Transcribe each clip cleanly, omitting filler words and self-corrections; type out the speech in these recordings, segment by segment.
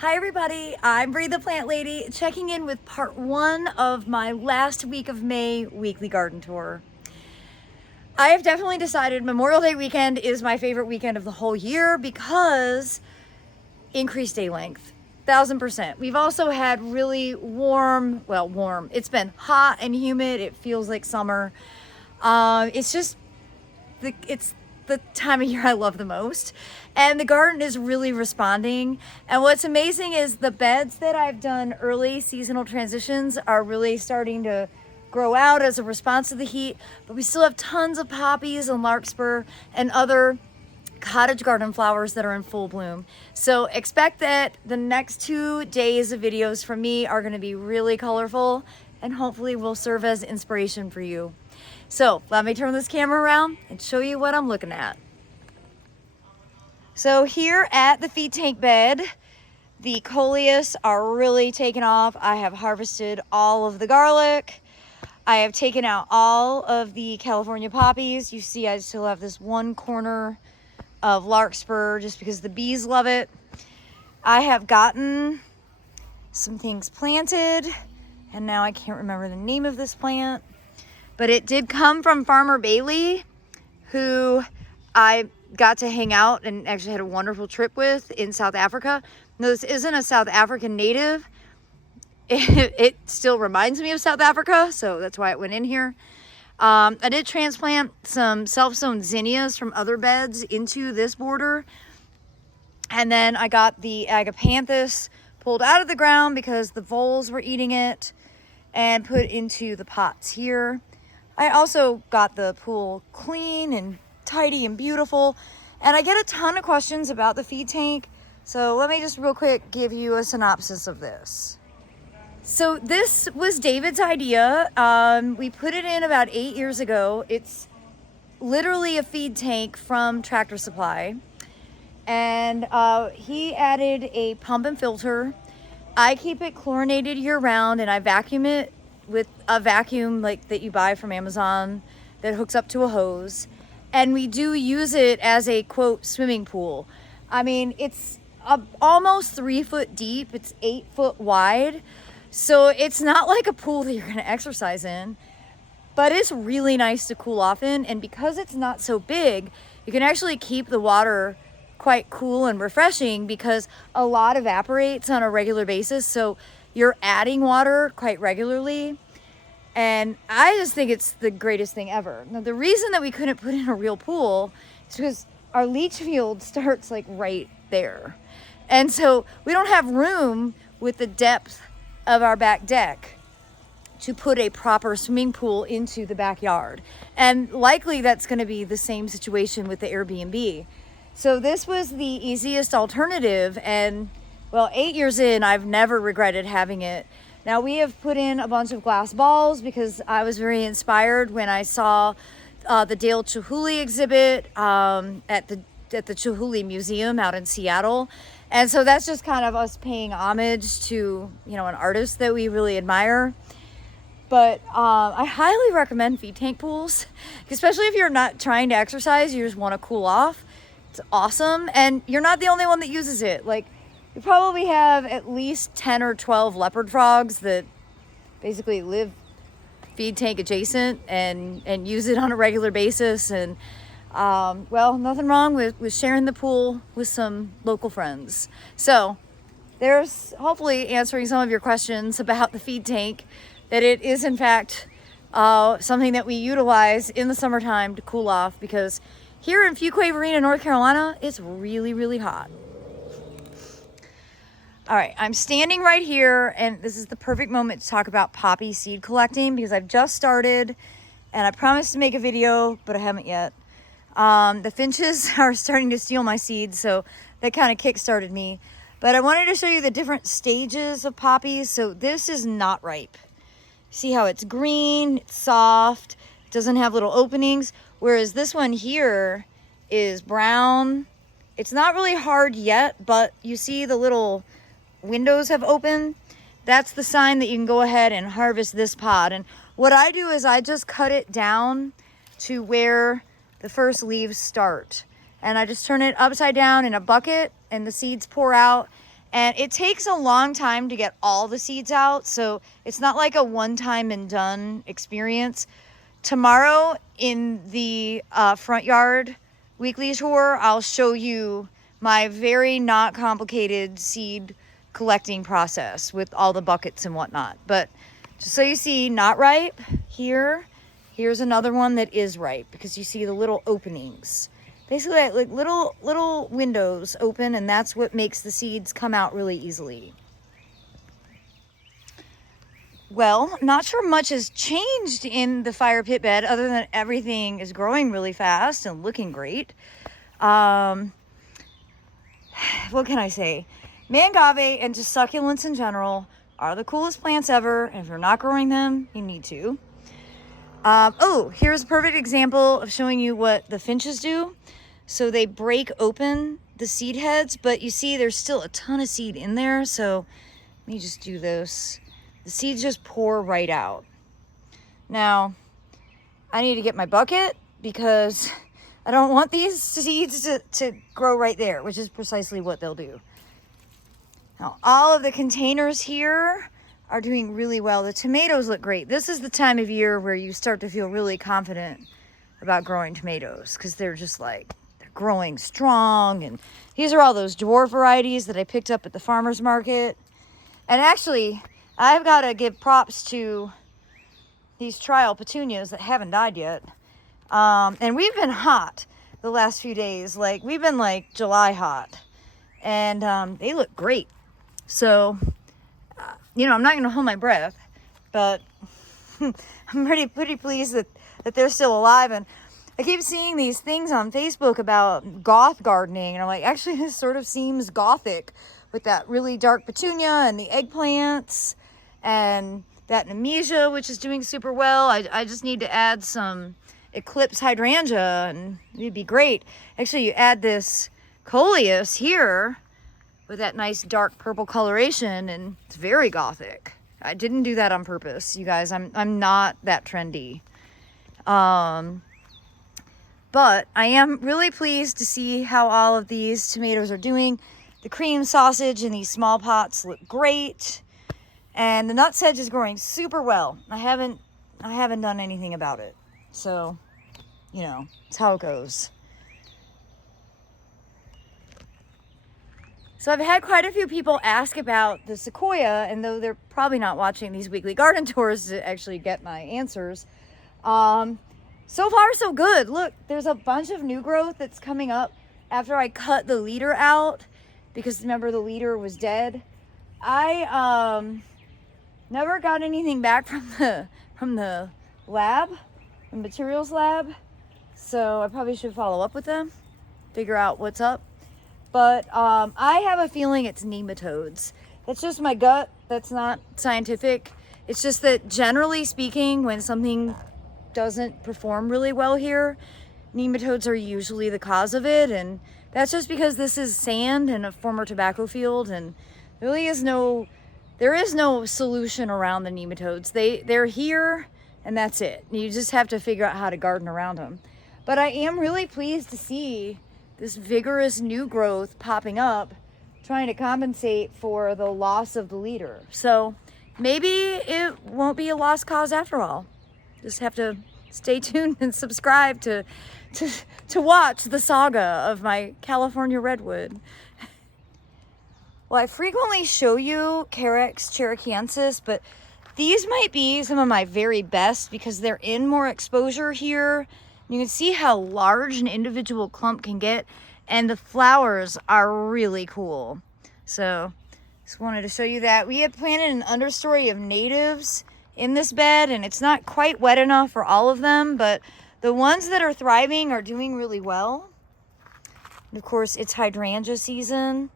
Hi everybody, I'm Bree the Plant Lady, checking in with part 1 of my last week of May weekly garden tour. I have definitely decided Memorial Day weekend is my favorite weekend of the whole year because increased day length, 1000%. We've also had really warm, it's been hot and humid, it feels like summer. It's the time of year I love the most, and the garden is really responding. And what's amazing is the beds that I've done early seasonal transitions are really starting to grow out as a response to the heat, but we still have tons of poppies and larkspur and other cottage garden flowers that are in full bloom. So expect that the next 2 days of videos from me are going to be really colorful and hopefully will serve as inspiration for you. So let me turn this camera around and show you what I'm looking at. So here at the feed tank bed, the coleus are really taking off. I have harvested all of the garlic. I have taken out all of the California poppies. You see I still have this one corner of larkspur just because the bees love it. I have gotten some things planted, and now I can't remember the name of this plant. But it did come from Farmer Barley, who I got to hang out and actually had a wonderful trip with in South Africa. No, this isn't a South African native. It still reminds me of South Africa, so that's why it went in here. I did transplant some self-sown zinnias from other beds into this border. And then I got the agapanthus pulled out of the ground because the voles were eating it and put into the pots here. I also got the pool clean and tidy and beautiful, and I get a ton of questions about the feed tank, so let me just real quick give you a synopsis of this. So this was David's idea. We put it in about 8 years ago. It's literally a feed tank from Tractor Supply, and he added a pump and filter. I keep it chlorinated year round, and I vacuum it with a vacuum like that you buy from Amazon that hooks up to a hose. And we do use it as a quote swimming pool. I mean, it's almost 3 foot deep. It's 8 foot wide. So it's not like a pool that you're gonna exercise in, but it's really nice to cool off in. And because it's not so big, you can actually keep the water quite cool and refreshing because a lot evaporates on a regular basis. So you're adding water quite regularly, and I just think it's the greatest thing ever. Now, the reason that we couldn't put in a real pool is because our leach field starts like right there, and so we don't have room with the depth of our back deck to put a proper swimming pool into the backyard, and likely that's going to be the same situation with the Airbnb. So this was the easiest alternative, and well, 8 years in, I've never regretted having it. Now we have put in a bunch of glass balls because I was very inspired when I saw the Dale Chihuly exhibit at the Chihuly Museum out in Seattle. And so that's just kind of us paying homage to, an artist that we really admire. But I highly recommend feed tank pools, especially if you're not trying to exercise, you just want to cool off. It's awesome. And you're not the only one that uses it. Like, you probably have at least 10 or 12 leopard frogs that basically live feed tank adjacent and use it on a regular basis. And nothing wrong with sharing the pool with some local friends. So there's hopefully answering some of your questions about the feed tank, that it is in fact something that we utilize in the summertime to cool off, because here in Fuquay-Varina, North Carolina, it's really, really hot. All right, I'm standing right here, and this is the perfect moment to talk about poppy seed collecting because I've just started, and I promised to make a video, but I haven't yet. The finches are starting to steal my seeds, so that kind of kick-started me. But I wanted to show you the different stages of poppies. So this is not ripe. See how it's green, it's soft, it doesn't have little openings, whereas this one here is brown. It's not really hard yet, but you see the little windows have opened. That's the sign that you can go ahead and harvest this pod. And what I do is I just cut it down to where the first leaves start, and I just turn it upside down in a bucket, and the seeds pour out. And it takes a long time to get all the seeds out, so it's not like a one-time and done experience. Tomorrow in the front yard weekly tour, I'll show you my very not complicated seed collecting process with all the buckets and whatnot. But just so you see, not ripe here. Here's another one that is ripe, because you see the little openings. Basically, like little windows open, and that's what makes the seeds come out really easily. Well, not sure much has changed in the fire pit bed other than everything is growing really fast and looking great. What can I say? Mangave and just succulents in general are the coolest plants ever, and if you're not growing them, you need to. Oh, here's a perfect example of showing you what the finches do. So they break open the seed heads, but you see there's still a ton of seed in there. So let me just do this. The seeds just pour right out. Now, I need to get my bucket because I don't want these seeds to grow right there, which is precisely what they'll do. Now, all of the containers here are doing really well. The tomatoes look great. This is the time of year where you start to feel really confident about growing tomatoes, because they're just like, they're growing strong. And these are all those dwarf varieties that I picked up at the farmer's market. And actually, I've got to give props to these trial petunias that haven't died yet. And we've been hot the last few days. Like, we've been like July hot. And they look great. So, you know, I'm not going to hold my breath, but I'm pretty pleased that they're still alive. And I keep seeing these things on Facebook about goth gardening, and I'm like, actually, this sort of seems gothic with that really dark petunia and the eggplants and that nemesia, which is doing super well. I just need to add some eclipse hydrangea, and it'd be great. Actually, you add this coleus here with that nice dark purple coloration, and it's very gothic. I didn't do that on purpose, you guys. I'm not that trendy. But I am really pleased to see how all of these tomatoes are doing. The cream sausage in these small pots look great. And the nutsedge is growing super well. I haven't done anything about it. So, you know, it's how it goes. So I've had quite a few people ask about the sequoia, and though they're probably not watching these weekly garden tours to actually get my answers, so far so good. Look, there's a bunch of new growth that's coming up after I cut the leader out, because remember the leader was dead. I never got anything back from the lab, the materials lab, so I probably should follow up with them, figure out what's up. But I have a feeling it's nematodes. That's just my gut. That's not scientific. It's just that generally speaking, when something doesn't perform really well here, nematodes are usually the cause of it. And that's just because this is sand and a former tobacco field, and there is no solution around the nematodes. They're here, and that's it. You just have to figure out how to garden around them. But I am really pleased to see this vigorous new growth popping up, trying to compensate for the loss of the leader. So maybe it won't be a lost cause after all. Just have to stay tuned and subscribe to watch the saga of my California redwood. Well, I frequently show you Carex cherokeensis, but these might be some of my very best because they're in more exposure here. You can see how large an individual clump can get, and the flowers are really cool. So just wanted to show you that. We had planted an understory of natives in this bed, and it's not quite wet enough for all of them, but the ones that are thriving are doing really well. And of course, it's hydrangea season.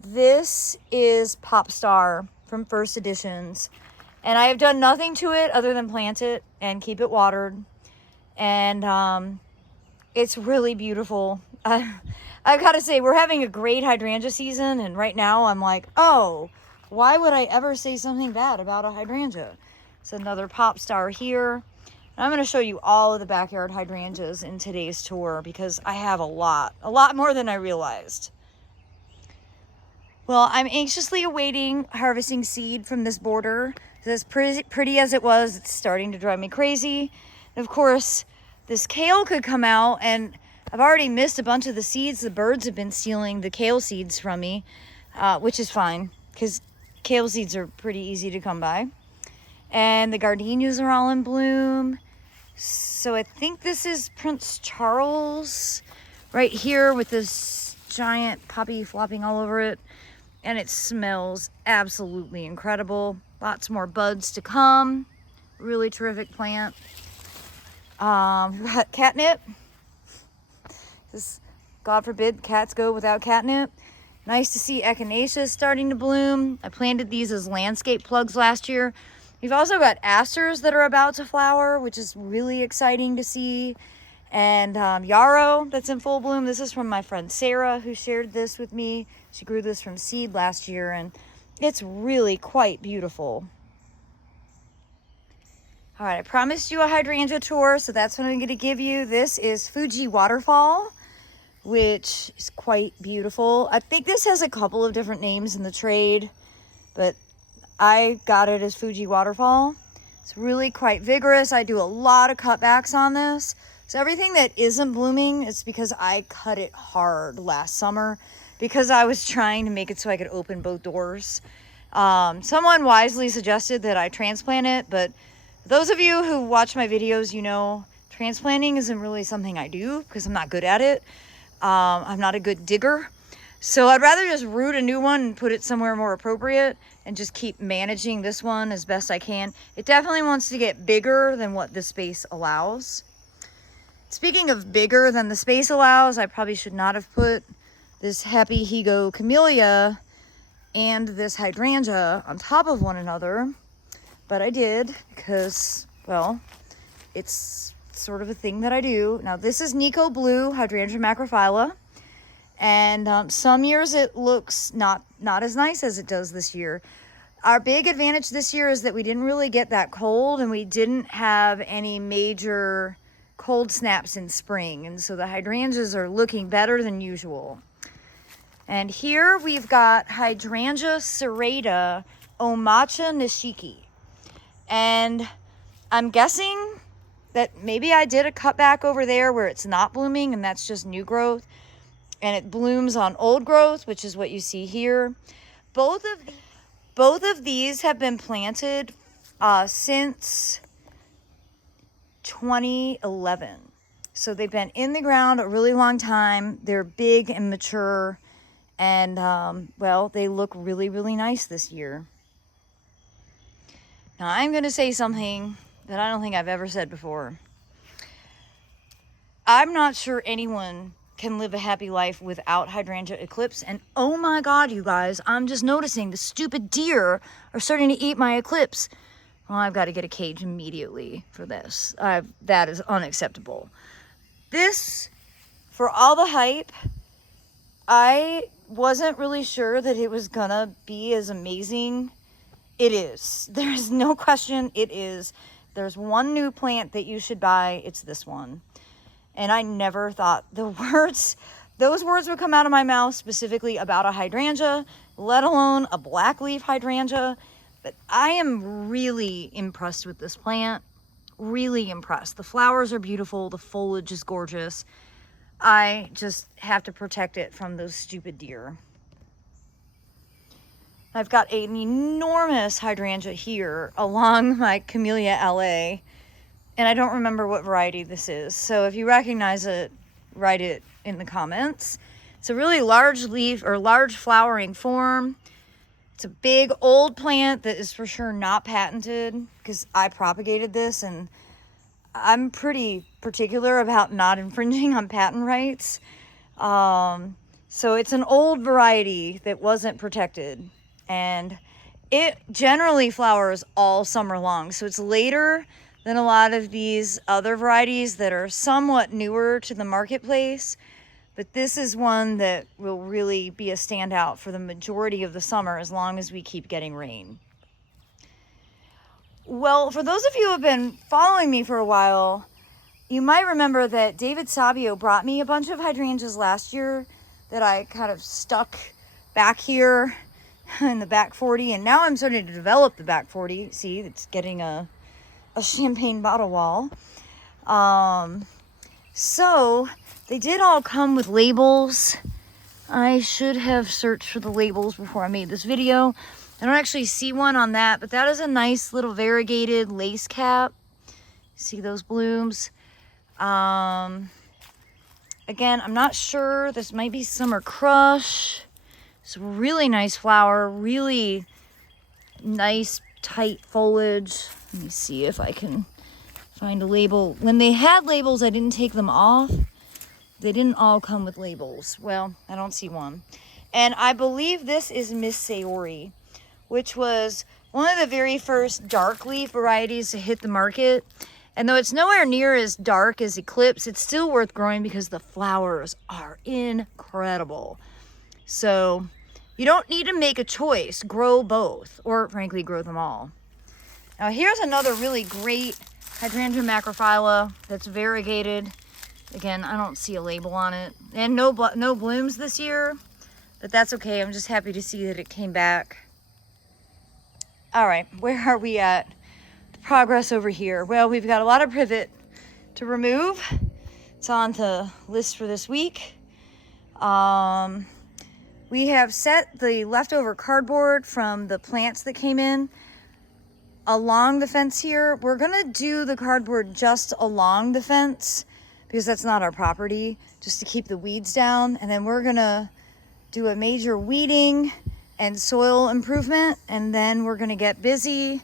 This is Popstar from First Editions, and I have done nothing to it other than plant it and keep it watered. And it's really beautiful. I've got to say, we're having a great hydrangea season, and right now I'm like, oh, why would I ever say something bad about a hydrangea? It's another pop star here. And I'm going to show you all of the backyard hydrangeas in today's tour because I have a lot more than I realized. Well, I'm anxiously awaiting harvesting seed from this border. As pretty as it was, it's starting to drive me crazy. And of course, this kale could come out, and I've already missed a bunch of the seeds. The birds have been stealing the kale seeds from me, which is fine because kale seeds are pretty easy to come by. And the gardenias are all in bloom. So I think this is Prince Charles right here with this giant poppy flopping all over it. And it smells absolutely incredible. Lots more buds to come. Really terrific plant. Catnip. This, God forbid cats go without catnip. Nice to see echinacea starting to bloom. I planted these as landscape plugs last year. We've also got asters that are about to flower, which is really exciting to see. And yarrow that's in full bloom. This is from my friend Sarah, who shared this with me. She grew this from seed last year, and it's really quite beautiful. All right, I promised you a hydrangea tour, so that's what I'm going to give you. This is Fuji Waterfall, which is quite beautiful. I think this has a couple of different names in the trade, but I got it as Fuji Waterfall. It's really quite vigorous. I do a lot of cutbacks on this. So everything that isn't blooming is because I cut it hard last summer because I was trying to make it so I could open both doors. Someone wisely suggested that I transplant it, but those of you who watch my videos, you know, transplanting isn't really something I do because I'm not good at it. I'm not a good digger. So I'd rather just root a new one and put it somewhere more appropriate and just keep managing this one as best I can. It definitely wants to get bigger than what the space allows. Speaking of bigger than the space allows, I probably should not have put this Happy Higo Camellia and this Hydrangea on top of one another, but I did because, well, it's sort of a thing that I do. Now this is Nico Blue Hydrangea macrophylla, and some years it looks not as nice as it does this year. Our big advantage this year is that we didn't really get that cold, and we didn't have any major cold snaps in spring, and so the hydrangeas are looking better than usual. And here we've got Hydrangea serrata Omacha nishiki, and I'm guessing that maybe I did a cutback over there where it's not blooming, and that's just new growth, and it blooms on old growth, which is what you see here. Both of these have been planted since 2011. So they've been in the ground a really long time. They're big and mature, and well, they look really, really nice this year. Now I'm going to say something that I don't think I've ever said before. I'm not sure anyone can live a happy life without hydrangea eclipse, and oh my god, you guys, I'm just noticing the stupid deer are starting to eat my eclipse. Well, I've got to get a cage immediately for this. That is unacceptable. This, for all the hype, I wasn't really sure that it was gonna be as amazing. It is. There's no question it is. There's one new plant that you should buy. It's this one. And I never thought those words would come out of my mouth specifically about a hydrangea, let alone a blackleaf hydrangea. But I am really impressed with this plant. Really impressed. The flowers are beautiful. The foliage is gorgeous. I just have to protect it from those stupid deer. I've got an enormous hydrangea here along my Camellia LA. And I don't remember what variety this is. So if you recognize it, write it in the comments. It's a really large leaf or large flowering form. It's a big old plant that is for sure not patented because I propagated this, and I'm pretty particular about not infringing on patent rights. So it's an old variety that wasn't protected, and it generally flowers all summer long. So it's later than a lot of these other varieties that are somewhat newer to the marketplace. But this is one that will really be a standout for the majority of the summer as long as we keep getting rain. Well, for those of you who have been following me for a while, you might remember that David Sabio brought me a bunch of hydrangeas last year that I kind of stuck back here in the back 40, and now I'm starting to develop the back 40. See, it's getting a champagne bottle wall. So they did all come with labels. I should have searched for the labels before I made this video. I don't actually see one on that, but that is a nice little variegated lace cap. See those blooms? Again, I'm not sure. This might be Summer Crush. It's a really nice flower, really nice tight foliage. Let me see if I can find a label. When they had labels, I didn't take them off. They didn't all come with labels. Well, I don't see one. And I believe this is Miss Sayori, which was one of the very first dark leaf varieties to hit the market. And though it's nowhere near as dark as Eclipse, it's still worth growing because the flowers are incredible. So you don't need to make a choice. Grow both, or frankly, grow them all. Now here's another really great Hydrangea macrophylla that's variegated. Again, I don't see a label on it. And no blooms this year, but that's okay. I'm just happy to see that it came back. All right, where are we at? The progress over here. Well, we've got a lot of privet to remove. It's on the list for this week. We have set the leftover cardboard from the plants that came in along the fence here. We're gonna do the cardboard just along the fence because that's not our property, just to keep the weeds down. And then we're gonna do a major weeding and soil improvement, and then we're gonna get busy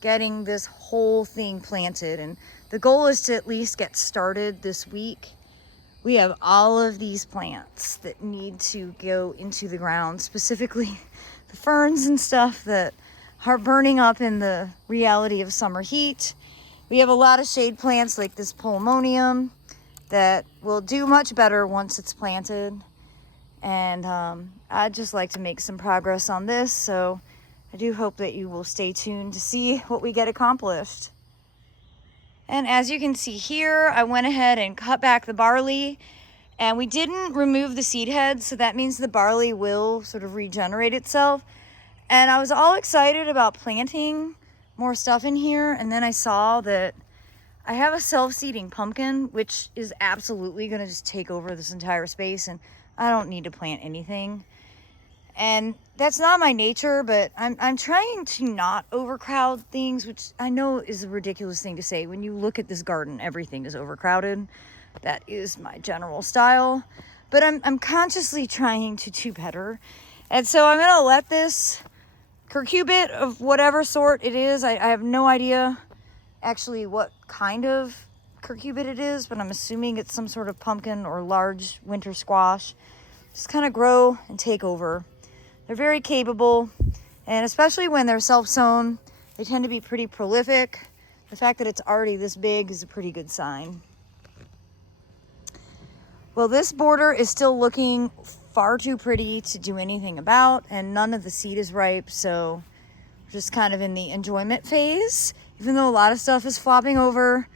getting this whole thing planted. And the goal is to at least get started this week. We have all of these plants that need to go into the ground, specifically the ferns and stuff that are burning up in the reality of summer heat. We have a lot of shade plants like this Polemonium that will do much better once it's planted. And I'd just like to make some progress on this, so I do hope that you will stay tuned to see what we get accomplished. And as you can see here, I went ahead and cut back the barley, and we didn't remove the seed heads, so that means the barley will sort of regenerate itself. And I was all excited about planting more stuff in here, and then I saw that I have a self-seeding pumpkin, which is absolutely gonna just take over this entire space, and I don't need to plant anything. And that's not my nature, but I'm trying to not overcrowd things, which I know is a ridiculous thing to say. When you look at this garden, everything is overcrowded. That is my general style. But I'm consciously trying to do better. And so I'm gonna let this curcubit of whatever sort it is, I have no idea actually what kind of curcubit it is, but I'm assuming it's some sort of pumpkin or large winter squash. Just kind of grow and take over. They're very capable, and especially when they're self-sown, they tend to be pretty prolific. The fact that it's already this big is a pretty good sign. Well, this border is still looking far too pretty to do anything about, and none of the seed is ripe, so we're just kind of in the enjoyment phase, even though a lot of stuff is flopping over.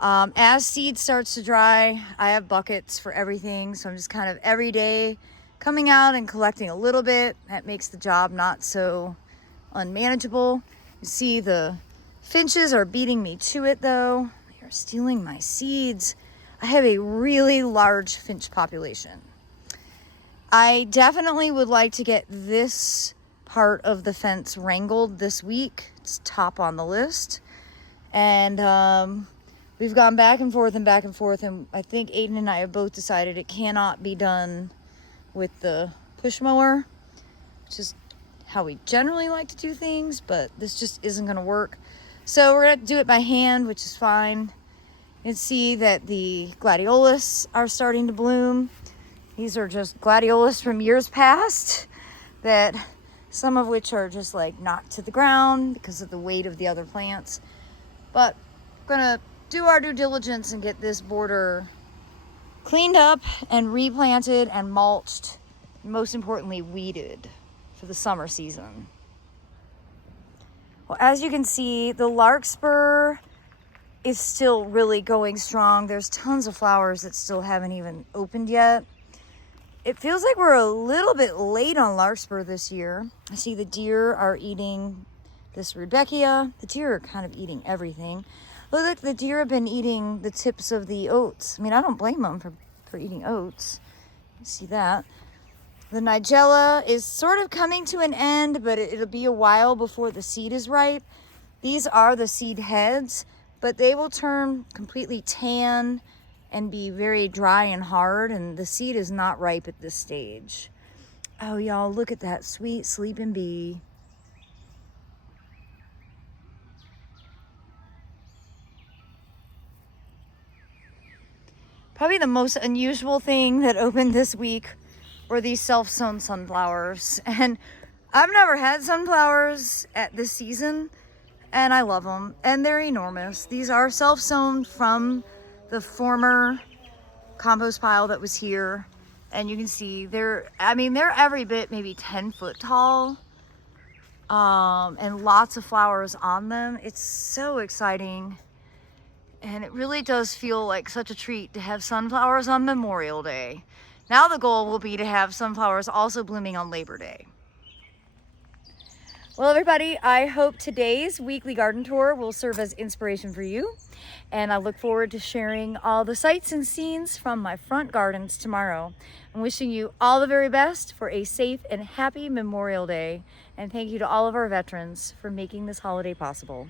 As seed starts to dry, I have buckets for everything, so I'm just kind of every day coming out and collecting a little bit. That makes the job not so unmanageable. You see the finches are beating me to it though. They are stealing my seeds. I have a really large finch population. I definitely would like to get this part of the fence wrangled this week. It's top on the list. And we've gone back and forth, and I think Aiden and I have both decided it cannot be done with the push mower, which is how we generally like to do things, but this just isn't going to work. So we're going to do it by hand, which is fine. You can see that the gladiolus are starting to bloom. These are just gladiolus from years past, that some of which are just like knocked to the ground because of the weight of the other plants. But we're going to do our due diligence and get this border cleaned up and replanted and mulched, and most importantly weeded for the summer season. Well, as you can see, the larkspur is still really going strong. There's tons of flowers that still haven't even opened yet. It feels like we're a little bit late on larkspur this year. I see the deer are eating this rudbeckia. The deer are kind of eating everything. Look, the deer have been eating the tips of the oats. I mean, I don't blame them for eating oats. You see that. The nigella is sort of coming to an end, but it'll be a while before the seed is ripe. These are the seed heads, but they will turn completely tan and be very dry and hard, and the seed is not ripe at this stage. Oh, y'all, look at that sweet sleeping bee. Probably the most unusual thing that opened this week were these self-sown sunflowers. And I've never had sunflowers at this season, and I love them, and they're enormous. These are self-sown from the former compost pile that was here, and you can see they're every bit maybe 10 foot tall, and lots of flowers on them. It's so exciting, and it really does feel like such a treat to have sunflowers on Memorial Day. Now the goal will be to have sunflowers also blooming on Labor Day. Well, everybody, I hope today's weekly garden tour will serve as inspiration for you. And I look forward to sharing all the sights and scenes from my front gardens tomorrow. I'm wishing you all the very best for a safe and happy Memorial Day. And thank you to all of our veterans for making this holiday possible.